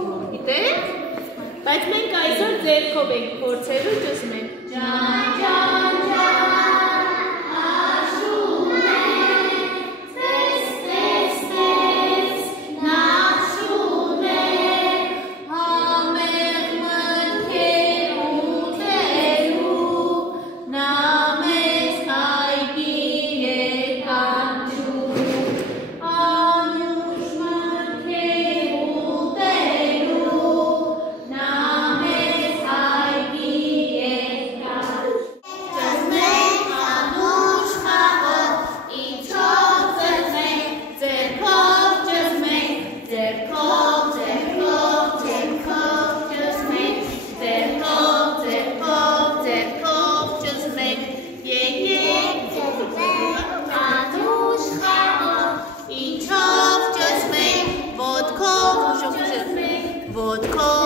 կոչվում, գիտեք, բայց մենք այսօր ձեռքով ենք փորձելու ճզմել։ Ջան, ջան, ջան, աշխում է, տես, տես, տես, նա աշխում է, համեղ մտքեր ուտելու, նա մեզ հայտնի է կանչում, անուշ մտքեր ուտելու, նա մեզ հայտնի է կանչում։ Ճզմենք անուշ խաղով, ինչով ծզմենք, ձեռքով ճզմենք, ձեռքով, ձեռքով, ձեռքով ճզմենք, ձեռքով, ձեռքով, ձեռքով ճզմենք, եկեք ճզմենք անուշ խաղով, ինչով ճզմենք, ոտքով ճզմենք, ոտքով